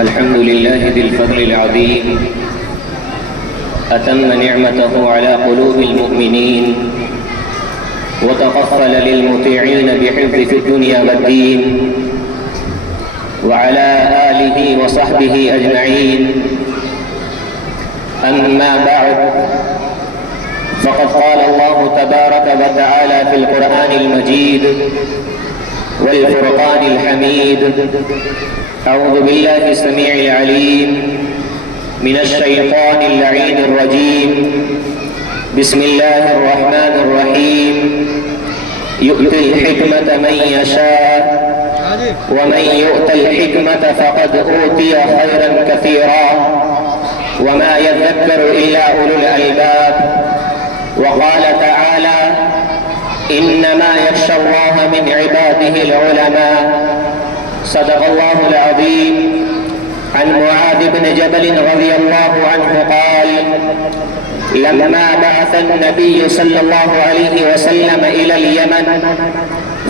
الحمد لله ذي الفضل العظيم أتم نعمته على قلوب المؤمنين وتقفل للمطيعين بحفظ في الدنيا والدين وعلى آله وصحبه أجمعين. أما بعد، فقد قال الله تبارك وتعالى في القرآن المجيد والفرقان الحميد: أعوذ بالله السميع العليم من الشيطان اللعين الرجيم. بسم الله الرحمن الرحيم. يؤتي الحكمة من يشاء ومن يؤت الحكمة فقد أوتي خيرا كثيرا وما يذكر إلا أولو الألباب. وقال تعالى: إنما يخشى الله من عباده العلماء. صدق الله العظيم. عن معاذ بن جبل رضي الله عنه قال: لما بعث النبي صلى الله عليه وسلم إلى اليمن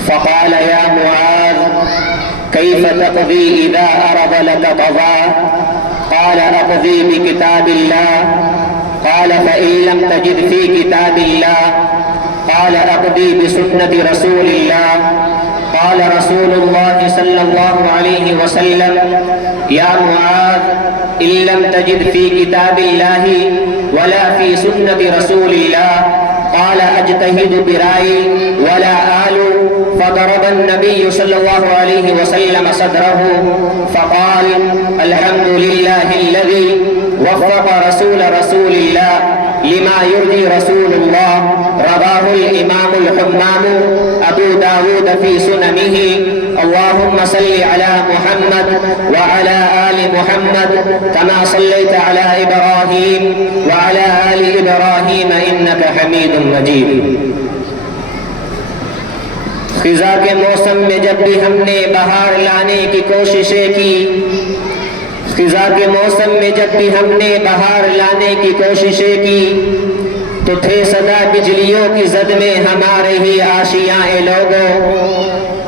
فقال: يا معاذ، كيف تقضي إذا أرد لك قضاء؟ قال: أقضي بكتاب الله. قال: فإن لم تجد في كتاب الله؟ قال: أقضي بسنة رسول الله. قال رسول الله صلى الله عليه وسلم: يا معاذ، إن لم تجد في كتاب الله ولا في سنة رسول الله، قال: أجتهد برأيي ولا آل. فضرب النبي صلى الله عليه وسلم صدره فقال: الحمد لله الذي وفق رسول الله لما يرضي رسول الله. رواه الإمام الحمام أبو داود في سننه. اللهم صل على محمد وعلى آل محمد كما صليت على إبراهيم وعلى آل إبراهيم إنك حميد مجيد. خزاں کے موسم میں جب بھی ہم نے بہار لانے کی کوششیں کی، خزاں کے موسم میں جب بھی ہم نے بہار لانے کی کوششیں کی تو تھے صدا بجلیوں کی زد میں ہمارے ہی آشیاں لوگوں.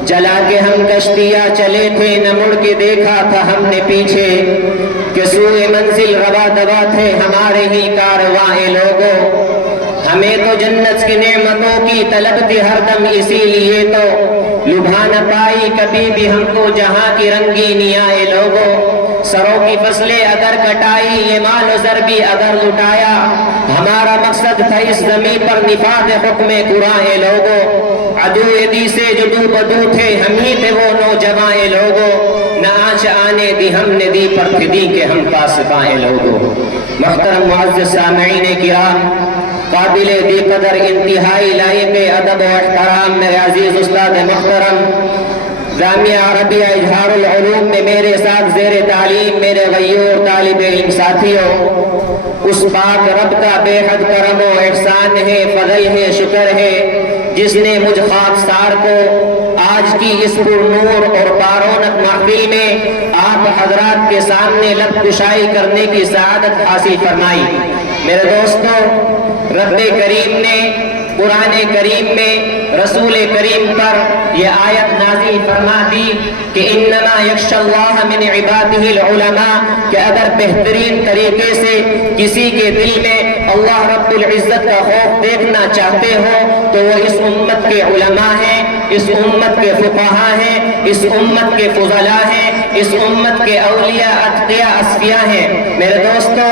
جلا کے ہم کشتیاں چلے تھے، نہ مڑ کے دیکھا تھا ہم نے پیچھے کہ سوئے منزل روا دوا تھے ہمارے ہی کارواں لوگوں. ہمیں تو جنت کی نعمتوں کی طلب تھی ہر دم، اسی لیے تو لبھا نہ پائی کبھی بھی ہم کو جہاں کی رنگینیاں لوگوں. سروں کی فصلیں اگر کٹائی، یہ مال و زر بھی اگر لٹایا، ہمارا مقصد تھا اس زمین پر نفاذ حکم قرآن لوگوں. عدو دی سے جو دو بدو تھے ہم ہی تھے وہ نوجوان لوگوں. نہ آنچ آنے دی ہم نے دی پر تھی دی کہ ہم پاس پائے لوگوں. محترم معزز سامعین کرام، قابل دی قدر انتہائی لائق ادب و احترام میرے عزیز استاد محترم، جامعہ عربیہ اظہار العلوم میں میرے ساتھ زیر تعلیم میرے غیور طالب علم ساتھیوں، اس پاک رب کا بے حد کرم و احسان ہے، فضل ہے، شکر ہے، جس نے مجھ خاکسار کو آج کی اس پر نور اور بارونق محفل میں آپ حضرات کے سامنے لب کشائی کرنے کی سعادت حاصل فرمائی. میرے دوستوں، رب کریم نے قرآن کریم میں رسول کریم پر یہ آیت نازل فرما دی کہ انما یخشی اللہ من عبادہ العلماء، کہ اگر بہترین طریقے سے کسی کے دل میں اللہ رب العزت کا خوف دیکھنا چاہتے ہو تو وہ اس امت کے علماء ہیں، اس امت کے فقہاء ہیں، اس امت کے فضلاء ہیں، اس امت کے اولیاء اتقیاء اصفیاء ہیں. میرے دوستو،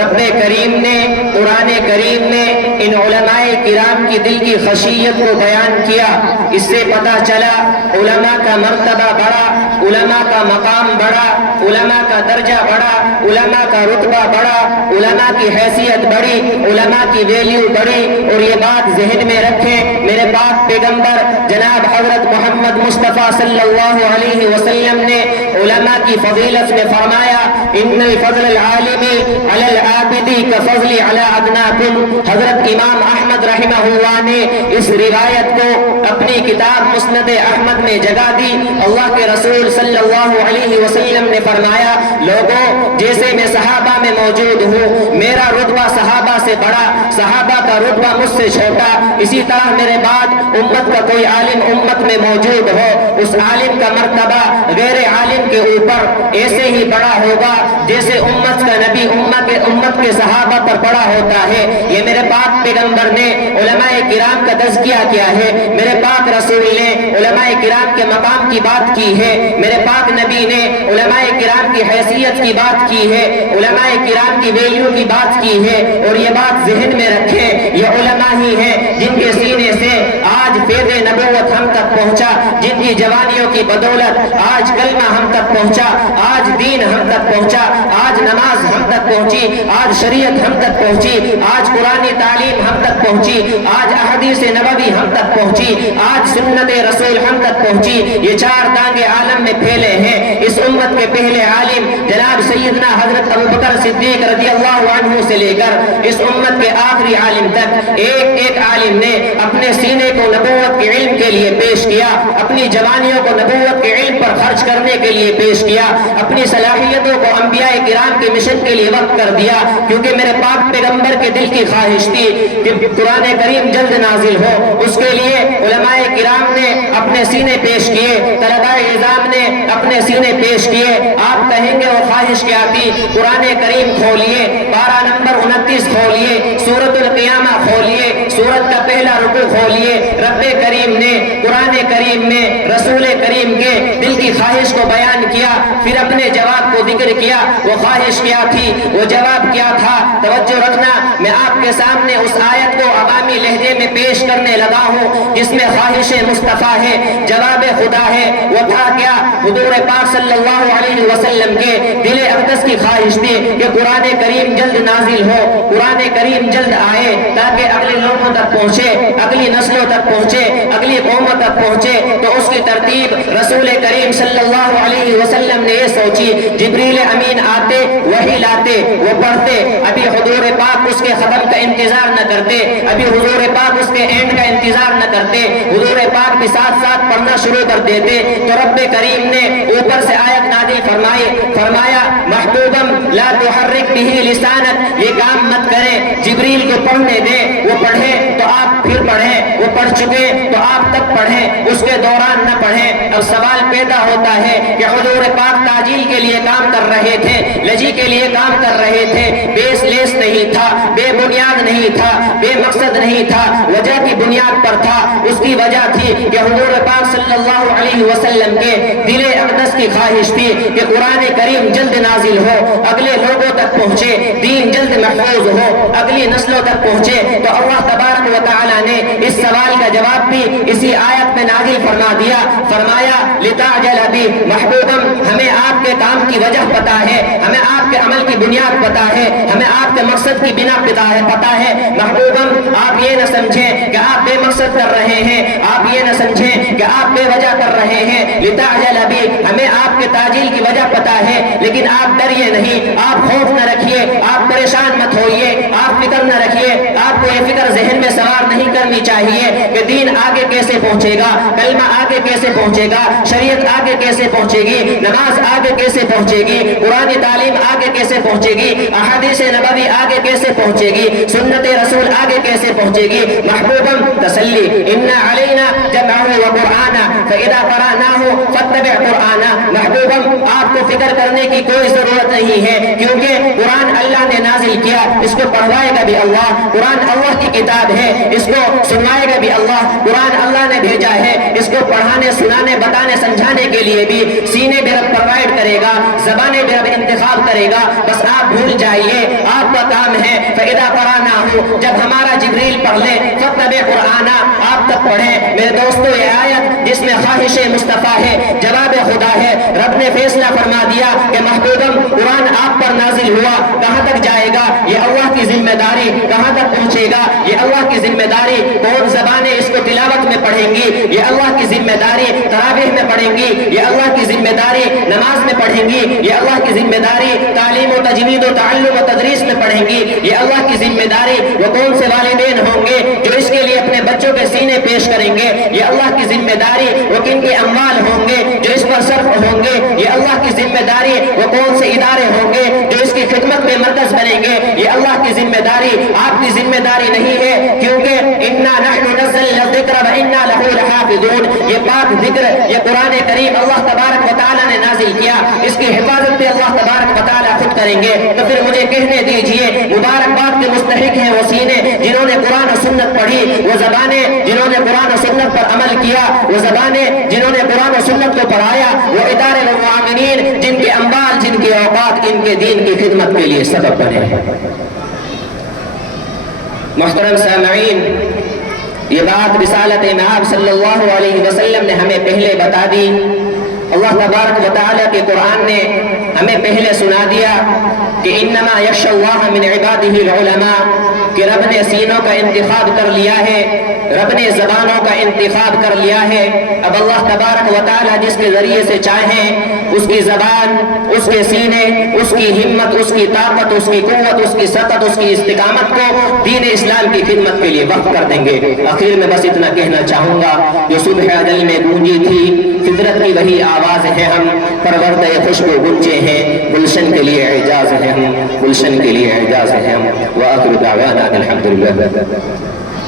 رب کریم نے قرآن کریم میں ان علماء کرام کی دل کی خشیت کو بیان کیا. اس سے پتہ چلا علماء کا مرتبہ بڑا، علماء کا مقام بڑا، علماء کا درجہ بڑا، علماء کا رتبہ بڑا، علماء کی حیثیت بڑی، علماء کی ویلیو بڑی. اور یہ بات ذہن میں رکھیں، میرے پاک پیغمبر جناب حضرت محمد مصطفیٰ صلی اللہ علیہ وسلم نے علماء کی فضیلت میں فرمایا: ان الفضل العالم علی العابد کفضل علی ادناکم. حضرت امام احمد رحمہ اللہ نے اس روایت کو اپنی کتاب مسند احمد میں جگہ دی. اللہ کے رسول صلی اللہ علیہ وسلم نے فرمایا لوگوں جیسے میں صحابہ میں موجود ہوں میرا رتبہ صحابہ سے بڑا صحابہ کا رتبہ مجھ سے چھوٹا اسی طرح میرے بعد امت کا کوئی عالم امت میں موجود ہو اس عالم کا مرتبہ غیر عالم کے اوپر ایسے ہی بڑا ہوگا جیسے امت کا نبی امت کے صحابہ پر بڑا ہوتا ہے یہ میرے پاک پیغمبر نے علماء کرام کا تذکیہ کیا ہے میرے پاک رسول نے علماء کرام کے مقام کی بات کی ہے میرے پاک نبی نے علماء کرام کی حیثیت کی بات کی ہے علماء کرام کی ویلیو کی بات کی ہے اور یہ بات ذہن میں رکھیں یہ علماء ہی ہیں جن کے سینے سے آج فیض نبوت ہم تک پہنچا جن کی جوانیوں کی بدولت آج کلمہ ہم تک پہنچا آج دین ہم تک پہنچا آج نماز ہم تک پہنچی آج شریعت ہم تک پہنچی آج قرآن تعلیم ہم تک پہنچی آج احادیث نبوی ہم تک پہنچی آج سنت رسول ہم تک پہنچی یہ چار دانگے عالم میں پھیلے ہیں اس امت کے پہلے عالم جناب سیدنا حضرت ابوبکر صدیق رضی اللہ عنہ سے لے کر اس امت کے آخری عالم تک ایک ایک عالم نے اپنے سینے کو نبوت کے علم کے لیے پیش کیا اپنی جوانیوں کو نبوت کے علم پر خرچ کرنے کے لیے پیش کیا اپنی صلاحیتوں کو انبیاء کرام کے مشن کے لیے وقف کر دیا کیونکہ میرے پاک پیغمبر کے دل کی خواہش تھی کہ قرآن کریم جلد نازل ہو اس کے لیے علماء کرام نے اپنے سینے پیش کیے طلباء نظام نے اپنے سینے پیش کیے آپ کہیں گے وہ خواہش کیا تھی قرآن کریم کھولیے پارہ نمبر 29 کھولیے سورۃ القیامہ کھولیے سورت کا پہلا رکوع کھولیے رب کریم نے قرآن کریم میں رسول کریم کے دل کی خواہش کو بیان کیا پھر اپنے جواب کو ذکر کیا وہ خواہش کیا تھی وہ جواب کیا تھا توجہ رکھنا میں آپ کے سامنے اس آیت کو عوامی لہجے میں پیش کرنے لگا ہوں جس میں خواہش مصطفیٰ ہے جواب خدا ہے وہ تھا کیا حضور پاک صلی اللہ علیہ وسلم کے دل اقدس کی خواہش تھی کہ قرآن کریم جلد نازل ہو قرآن کریم جلد آئے تاکہ اگلے لوگوں تک پہنچے اگلی نسلوں تک پہنچے اگلی قوموں تک پہنچے تو اس کی ترتیب رسول کریم صلی اللہ علیہ وسلم نے یہ سوچی جبریل امین آتے وہی لاتے وہ پڑھتے ابھی حضور پاک اس کے ختم کا انتظار نہ کرتے ابھی حضور پاک اس کے اینڈ کا انتظار نہ کرتے حضور پاک بھی ساتھ ساتھ پڑھنا شروع کر دیتے تو رب کریم نے اوپر سے آیت نازل فرمایا محبوبم لا تحرک به لسانک یہ کام مت کریں جبریل کو پڑھنے دیں وہ پڑھے تو آپ پھر پڑھیں وہ پڑھ چکے تو آپ تک پڑھیں اس کے دوران نہ پڑھیں اب سوال پیدا ہوتا ہے کہ حضور پاک تعجیل کے لیے کام کر رہے تھے لجی کے لیے کام کر رہے تھے بیس لیس نہیں تھا بے بنیاد نہیں تھا بے مقصد نہیں تھا وجہ کی بنیاد پر تھا اس کی وجہ تھی کہ حضور پاک صلی اللہ علیہ وسلم کے دل اقدس کی خواہش تھی کہ قرآن کریم جلد نازل ہو اگلے لوگوں تک پہنچے دین جلد محفوظ ہو اگلی نسلوں تک پہنچے تو اللہ تبارک و تعالی نے اس سوال کا جواب بھی اسی آیت میں نازل فرما دیا فرمایا لتعجل بی محبوبم ہمیں آپ کے کام کی وجہ پتا ہے ہمیں آپ کے عمل کی بنیاد پتا ہے ہمیں آپ کے مقصد کی بنا پتا ہے محبوبم آپ یہ نہ سمجھیں کہ آپ بے مقصد کر رہے ہیں آپ یہ نہ سمجھیں کہ آپ بے وجہ کر رہے ہیں لتعجل بی ہمیں آپ کے تعجیل کی وجہ پتا ہے لیکن آپ ڈریے نہیں آپ خوف نہ رکھیے آپ پریشان مت ہوئیے آپ فکر نہ رکھیے آپ کو یہ فکر ذہن میں سوار نہیں کرنی چاہیے کہ دین آگے کیسے پہنچے گا کلمہ آگے کیسے پہنچے گا شریعت آگے کیسے پہنچے گی نماز آگے کیسے پہنچے گی قرآن تعلیم آگے کیسے پہنچے گی احادیث نبوی آگے کیسے پہنچے گی سنت رسول آگے کیسے پہنچے گی محبوبم تسلی ان علینا جمعہ و قرآن فاذا قرأناه فاتبع قرآن محبوبم آپ کو فکر کرنے کی کوئی ضرورت نہیں ہے کیونکہ قرآن اللہ نے نازل کیا اس کو پڑھوائے گا بھی اللہ قرآن اللہ کی کتاب ہے اس کو سنوائے گا بھی اللہ قرآن اللہ نے بھیجا ہے اس کو پڑھانے سنانے بتانے سمجھانے کے لیے بھی سینے بھی رب پروائیڈ کرے گا زبانیں بھی رب انتخاب کرے گا بس آپ بھول جائیے آپ کا کام ہے فَإِذَا قَرَأْنَاهُ جب ہمارا جبریل پڑھ لے فَاتَّبِعْ قُرْآنَ آپ تک پڑھیں میرے دوستو یہ آیت جس میں خواہش مصطفیٰ ہے جواب خدا ہے رب نے فیصلہ فرما دیا کہ محبوبم قرآن آپ پر نازل ہوا کہاں تک جائے گا یہ اللہ کی ذمہ داری کہاں تک پہنچے گا یہ اللہ کی ذمہ داری کون زبانیں اس کو تلاوت میں پڑھیں گی یہ اللہ کی ذمہ داری تراویح میں پڑھیں گی یہ اللہ کی ذمہ داری نماز میں پڑھیں گی یہ اللہ کی ذمہ داری تعلیم و تجوید و تعلم و تدریس میں پڑھیں گی یہ اللہ کی ذمہ داری وہ کون سے والدین ہوں گے جو اس کے لیے اپنے بچوں کے سینے پیش کریں گے یہ اللہ کی ذمہ داری وہ کن کے اموال ہوں گے جو اس پر صرف ہوں گے یہ اللہ کی ذمہ ذمہ داری وہ کون سے ادارے ہوں گے جو اس کی خدمت میں مرکز بنیں گے؟ یہ اللہ کی ذمہ داری، آپ کی ذمہ داری نہیں ہے، کیونکہ انا نحن نزلنا الذکر وانا لہ لحافظون، یہ پاک ذکر، یہ قرآن کریم اللہ تبارک و تعالیٰ نے نازل کیا، اس کی حفاظت پہ اللہ تبارک و تعالیٰ خود کریں گے۔ تو پھر مجھے کہنے دیجئے مبارکباد کے مستحق ہیں وہ سینے جنہوں نے قرآن و سنت پڑھی، وہ زبانیں جنہوں نے قرآن و سنت پر عمل کیا، وہ زبانیں جنہوں نے قرآن و سنت کو پڑھایا، وہ ادارے و معاونین جن کے اموال، جن کے اوقات ان کے دین کی خدمت کے لیے سبب بنے۔ محترم سامعین، یہ بات رسالت مآب صلی اللہ علیہ وسلم نے ہمیں پہلے بتا دی، اللہ تبارک و تعالیٰ کے قرآن نے ہمیں پہلے سنا دیا کہ انما یخشی اللہ من عبادہ العلماء، کہ رب نے سینوں کا انتخاب کر لیا ہے، رب نے زبانوں کا انتخاب کر لیا ہے۔ اب اللہ تبارک و تعالیٰ جس کے ذریعے سے چاہیں اس کی زبان، اس کے سینے، اس کی ہمت، اس کی طاقت، اس کی قوت، اس کی سطت، اس کی استقامت کو دین اسلام کی خدمت کے لیے وقف کر دیں گے۔ آخر میں بس اتنا کہنا چاہوں گا، جو صبح ازل میں گونجی تھی فطرت کی وہی آواز ہے، ہم پروردہ خوشبو گنجے ہیں، گلشن کے لیے اعجاز ہے ہم، گلشن کے لیے اعجاز ہے ہم۔ وآخر دعوانا الحمدللہ۔